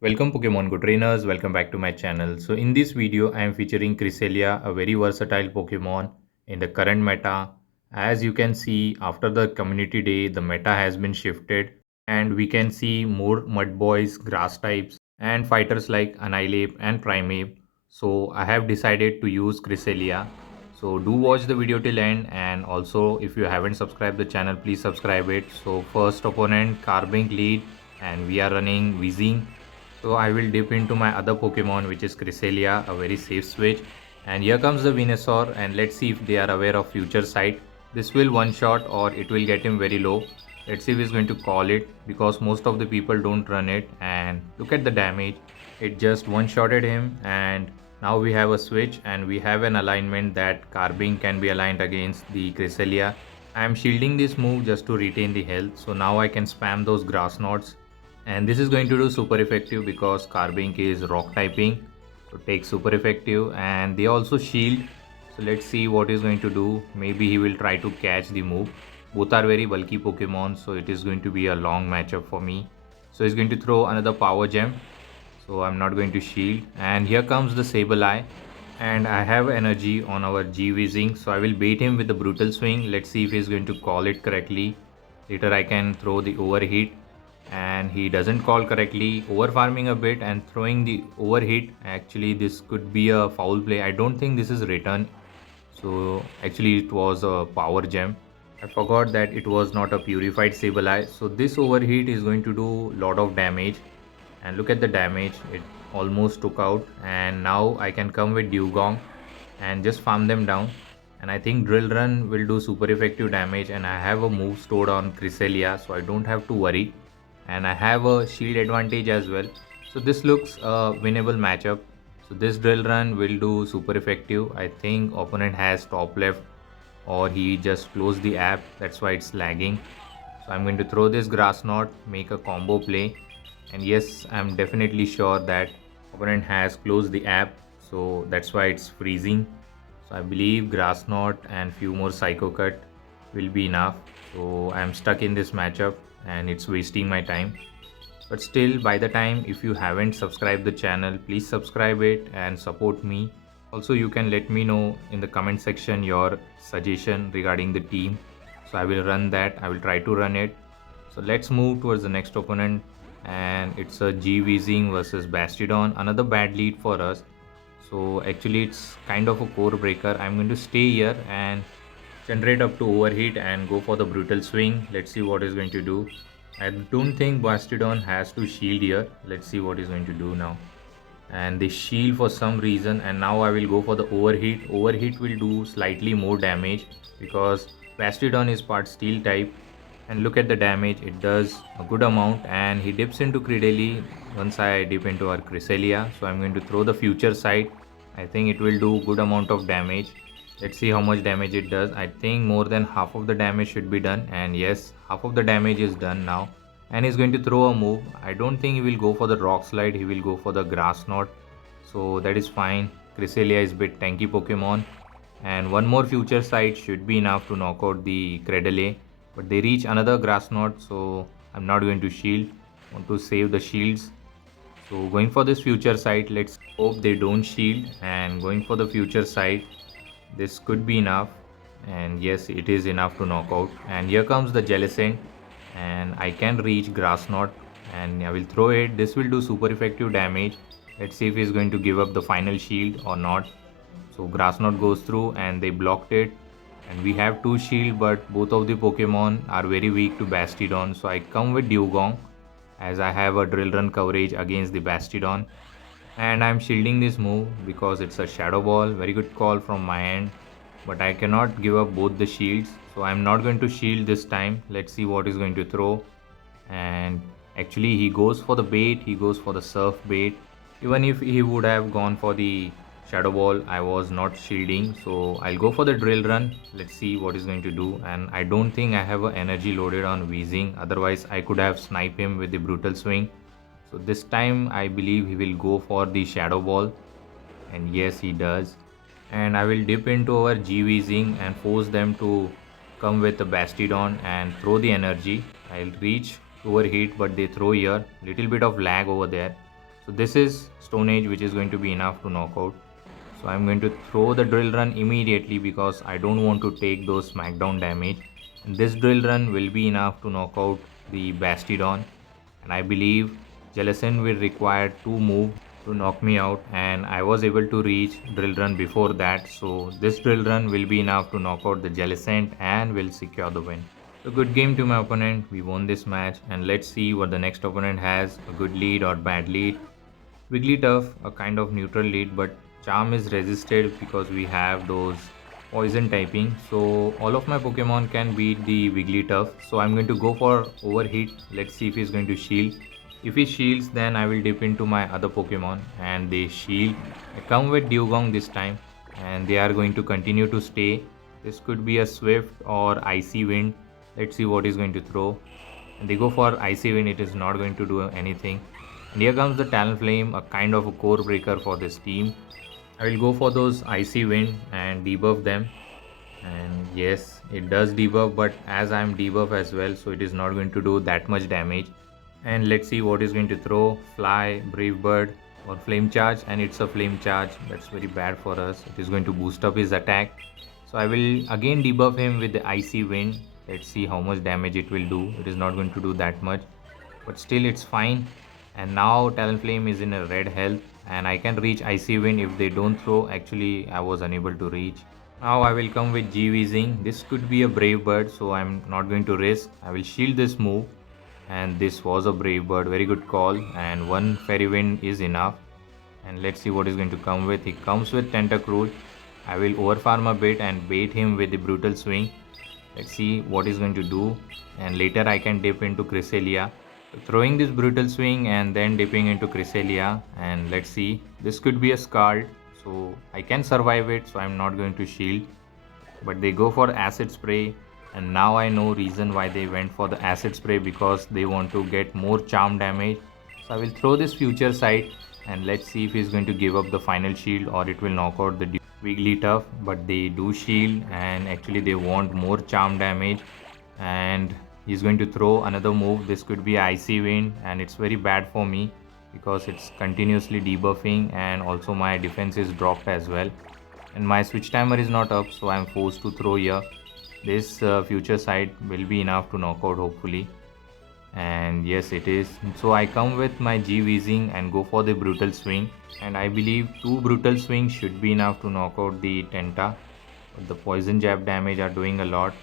Welcome Pokemon Go trainers, welcome back to my channel. So in this video I am featuring Cresselia, a very versatile Pokemon in the current meta. As you can see, after the community day the meta has been shifted and we can see more mud boys, grass types and fighters like Annihilape and Primeape. So I have decided to use Cresselia. So do watch the video till end, and also if you haven't subscribed the channel, please subscribe it. So first opponent Carbink lead and we are running Weezing. So I will dip into my other Pokemon, which is Cresselia, a very safe switch. And here comes the Venusaur, and let's see if they are aware of future sight. This will one shot or it will get him very low. Let's see if he's going to call it, because most of the people don't run it. And look at the damage. It just one shotted him, and now we have a switch and we have an alignment that Carbink can be aligned against the Cresselia. I am shielding this move just to retain the health, so now I can spam those grass knots, and this is going to do super effective because Carbink is rock typing, so take super effective. And they also shield, so let's see what he's going to do. Maybe he will try to catch the move. Both are very bulky Pokemon, so it is going to be a long matchup for me. So he's going to throw another power gem, so I'm not going to shield. And here comes the Sableye, and I have energy on our G-Weezing, so I will bait him with the brutal swing. Let's see if he's going to call it correctly. Later I can throw the overheat, and he doesn't call correctly, over farming a bit and throwing the overheat. Actually this could be a foul play. I don't think this is return, so actually it was a power gem. I forgot that it was not a purified Sableye. So this overheat is going to do lot of damage, and look at the damage, it almost took out. And now I can come with Dewgong and just farm them down, and I think Drill Run will do super effective damage. And I have a move stored on Cresselia, so I don't have to worry, and I have a shield advantage as well. So this looks a winnable matchup. So this Drill Run will do super effective. I think opponent has top left, or he just closed the app, that's why it's lagging. So I'm going to throw this grass knot, make a combo play, and yes, I'm definitely sure that opponent has closed the app, so that's why it's freezing. So I believe grass knot and few more psycho cut will be enough. So I'm stuck in this matchup and it's wasting my time. But still, by the time, if you haven't subscribed the channel, please subscribe it and support me. Also, you can let me know in the comment section your suggestion regarding the team, so I will run that. I will try to run it. So let's move towards the next opponent, and it's a G-Weezing versus Bastiodon, another bad lead for us. So actually it's kind of a core breaker. I'm going to stay here and generate up to overheat and go for the brutal swing. Let's see what he's going to do. I don't think Bastiodon has to shield here. Let's see what he's going to do now. And they shield for some reason, and now I will go for the overheat. Overheat will do slightly more damage because Bastiodon is part steel type, and look at the damage, it does a good amount. And he dips into Credeli once I dip into our Cresselia, so I'm going to throw the future sight. I think it will do good amount of damage. Let's see how much damage it does. I think more than half of the damage should be done, and yes, half of the damage is done now. And he's going to throw a move. I don't think he will go for the rock slide, he will go for the grass knot, so that is fine. Cresselia is a bit tanky Pokemon, and one more future sight should be enough to knock out the Credele. But they reach another grass knot, so I'm not going to shield. I want to save the shields. So going for this future sight, let's hope they don't shield, and going for the future sight, this could be enough. And yes, it is enough to knock out. And here comes the Jellicent, and I can reach grass knot, and I will throw it. This will do super effective damage. Let's see if he's going to give up the final shield or not. So grass knot goes through and they blocked it, and we have two shield, but both of the Pokemon are very weak to Bastiodon. So I come with Dewgong as I have a Drill Run coverage against the Bastiodon, and I'm shielding this move because it's a Shadow Ball. Very good call from my end, but I cannot give up both the shields, so I'm not going to shield this time. Let's see what he's going to throw. And actually he goes for the bait, he goes for the surf bait. Even if he would have gone for the Shadow Ball, I was not shielding, so I'll go for the Drill Run. Let's see what he's going to do. And I don't think I have a energy loaded on Weezing, otherwise I could have sniped him with the brutal swing. So this time I believe he will go for the Shadow Ball, and yes, he does. And I will dip into our G-Weezing and force them to come with the Bastiodon and throw the energy. I'll reach overheat, but they throw here. Little bit of lag over there. So this is Stone Age, which is going to be enough to knock out. So I'm going to throw the drill run immediately because I don't want to take those smackdown damage. And this drill run will be enough to knock out the Bastiodon. And I believe Jellicent will require 2 moves to knock me out, and I was able to reach drill run before that. So this drill run will be enough to knock out the Jellicent and will secure the win. So good game to my opponent. We won this match, and let's see what the next opponent has, a good lead or bad lead. Wigglytuff, a kind of neutral lead, but Charm is resisted because we have those poison typing. So all of my Pokemon can beat the Wigglytuff. So I'm going to go for Overheat. Let's see if he's going to shield. If he shields, then I will dip into my other Pokemon and they shield. I come with Dewgong this time and they are going to continue to stay. This could be a Swift or Icy Wind. Let's see what he's going to throw. And they go for Icy Wind. It is not going to do anything. And here comes the Talonflame, a kind of a core breaker for this team. I will go for those Icy Wind and debuff them. And yes, it does debuff, but as I am debuff as well, so it is not going to do that much damage. And let's see what is going to throw. Fly, Brave Bird or Flame Charge, and it's a Flame Charge. That's very bad for us. It is going to boost up his attack. So I will again debuff him with the Icy Wind. Let's see how much damage it will do. It is not going to do that much, but still it's fine. And now Talonflame is in a red health and I can reach Icy Wind if they don't throw. Actually, I was unable to reach. Now I will come with G-Weezing. This could be a Brave Bird, so I'm not going to risk. I will shield this move. And this was a Brave Bird. Very good call. And one Fairy Wind is enough. And let's see what he's going to come with. He comes with Tentacruel. I will overfarm a bit and bait him with the Brutal Swing. Let's see what he's going to do. And later I can dip into Cresselia. Throwing this Brutal Swing and then dipping into Cresselia, and let's see, this could be a Scald, so I can survive it, so I'm not going to shield. But they go for Acid Spray, and now I know reason why they went for the Acid Spray, because they want to get more charm damage. So I will throw this Future Sight and let's see if he's going to give up the final shield or it will knock out the Wigglytuff. But they do shield and actually they want more charm damage, and he's going to throw another move. This could be Icy Wind and it's very bad for me because it's continuously debuffing and also my defense is dropped as well. And my switch timer is not up, so I'm forced to throw here. This Future Sight will be enough to knock out hopefully. And yes, it is. So I come with my G-Weezing and go for the Brutal Swing. And I believe 2 Brutal Swings should be enough to knock out the Tenta. But the Poison Jab damage are doing a lot.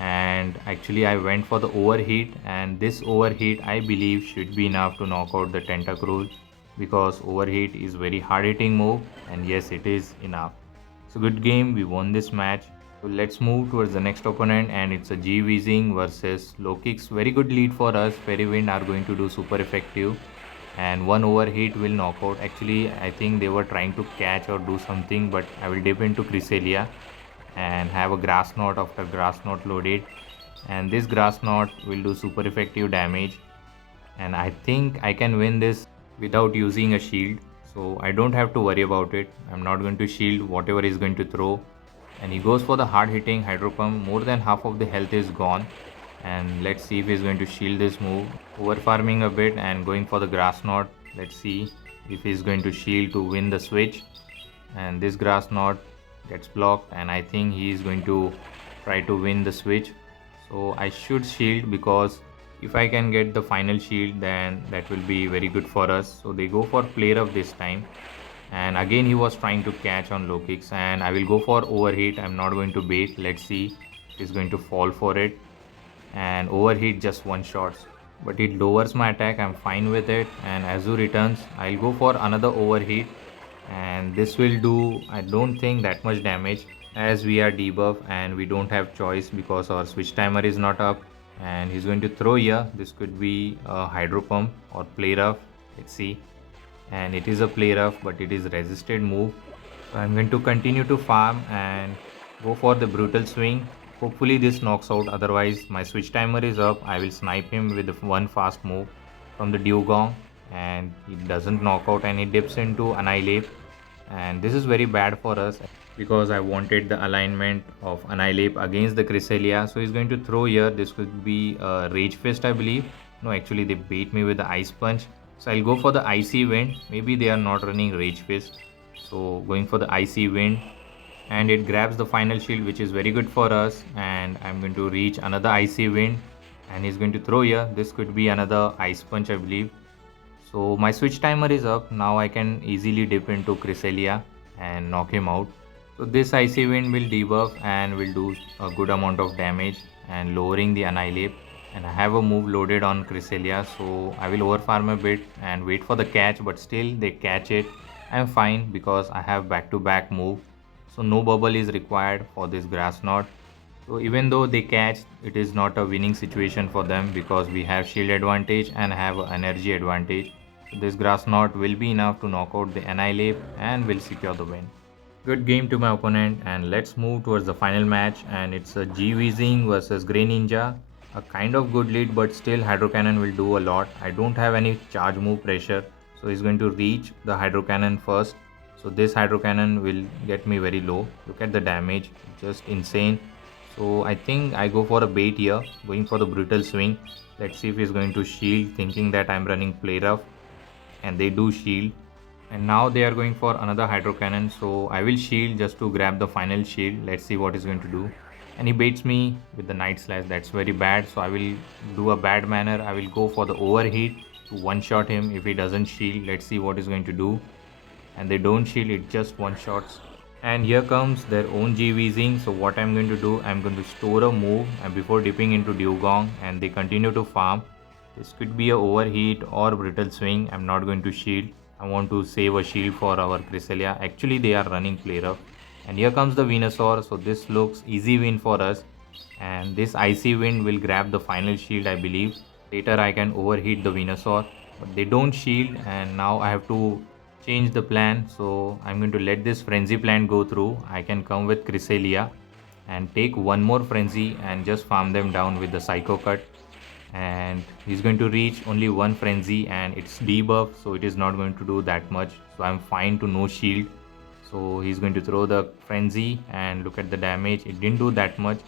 And actually I went for the Overheat, and this Overheat I believe should be enough to knock out the Tentacruel, because Overheat is very hard hitting move, and yes, it is enough. So good game, we won this match. So let's move towards the next opponent, and it's a G-Weezing versus Lokix. Very good lead for us. Fairy Wind are going to do super effective and one Overheat will knock out. Actually I think they were trying to catch or do something, but I will dip into Cresselia and have a Grass Knot after Grass Knot loaded, and this Grass Knot will do super effective damage, and I think I can win this without using a shield, so I don't have to worry about it. I'm not going to shield whatever he's going to throw. And he goes for the hard hitting Hydro Pump. More than half of the health is gone, and let's see if he's going to shield this move. Over farming a bit and going for the Grass Knot. Let's see if he's going to shield to win the switch, and this Grass Knot gets blocked, and I think he is going to try to win the switch. So I should shield, because if I can get the final shield then that will be very good for us. So they go for Play Rough this time, and again he was trying to catch on Lokix, and I will go for Overheat. I'm not going to bait. Let's see if he's going to fall for it, and Overheat just one shots, but it lowers my attack. I'm fine with it, and Azu returns. I'll go for another Overheat, and this will do, I don't think, that much damage, as we are debuff and we don't have choice because our switch timer is not up. And he's going to throw here. This could be a Hydro Pump or Play Rough. Let's see, and it is a Play Rough, but it is resisted move. So I'm going to continue to farm and go for the Brutal Swing. Hopefully this knocks out, otherwise my switch timer is up. I will snipe him with one fast move from the Dewgong, and it doesn't knock out, and he dips into Annihilape, and this is very bad for us because I wanted the alignment of Annihilape against the Cresselia. So he's going to throw here. This could be a Rage Fist, I believe. No, actually they bait me with the Ice Punch. So I'll go for the icy wind. Maybe they are not running rage fist. So going for the icy wind, and it grabs the final shield, which is very good for us. And I'm going to reach another icy wind, and he's going to throw here. This could be another ice punch, I believe. So my switch timer is up. Now I can easily dip into Cresselia and knock him out. So this icy wind will debuff and will do a good amount of damage and lowering the Annihilape. And I have a move loaded on Cresselia, so I will overfarm a bit and wait for the catch, but still they catch it. I'm fine because I have back-to-back move. So no bubble is required for this grass knot. So even though they catch, it is not a winning situation for them because we have shield advantage and have energy advantage. So this grass knot will be enough to knock out the Annihilape and will secure the win. Good game to my opponent, and let's move towards the final match, and it's a G-Weezing versus Grey Ninja. A kind of good lead, but still Hydro Cannon will do a lot. I don't have any charge move pressure, so he's going to reach the Hydro Cannon first. So this Hydro Cannon will get me very low. Look at the damage, just insane. So I think I go for a bait here, going for the Brutal Swing. Let's see if he's going to shield, thinking that I'm running Play Rough, and they do shield. And now they are going for another Hydro Cannon, so I will shield just to grab the final shield. Let's see what he's going to do. And he baits me with the Night Slash. That's very bad, so I will do a bad manner. I will go for the Overheat to one-shot him if he doesn't shield. Let's see what he's going to do. And they don't shield, it just one-shots. And here comes their own G-Weezing. So what I'm going to do, I'm going to store a move and before dipping into Dugong, and they continue to farm. This could be a Overheat or Brittle Swing. I'm not going to shield. I want to save a shield for our Cresselia. Actually, they are running Play Rough. And here comes the Venusaur. So this looks easy win for us. And this Icy Wind will grab the final shield, I believe. Later I can overheat the Venusaur. But they don't shield, and now I have to change the plan. So I'm going to let this Frenzy plan go through. I can come with Cresselia and take one more Frenzy and just farm them down with the Psycho Cut. And he's going to reach only one Frenzy and it's debuff, so it is not going to do that much. So I'm fine to no shield. So he's going to throw the Frenzy and look at the damage. It didn't do that much.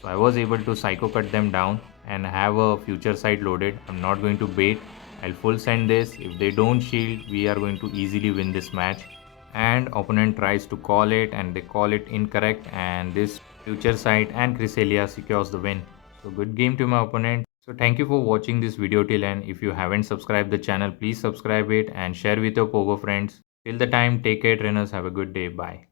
So I was able to Psycho Cut them down and have a future sight loaded. I'm not going to bait. I'll full send this. If they don't shield, we are going to easily win this match. And opponent tries to call it and they call it incorrect, and this future sight and Cresselia secures the win. So good game to my opponent. So thank you for watching this video till end. If you haven't subscribed the channel, please subscribe it and share with your Pogo friends. Till the time, take care trainers. Have a good day. Bye.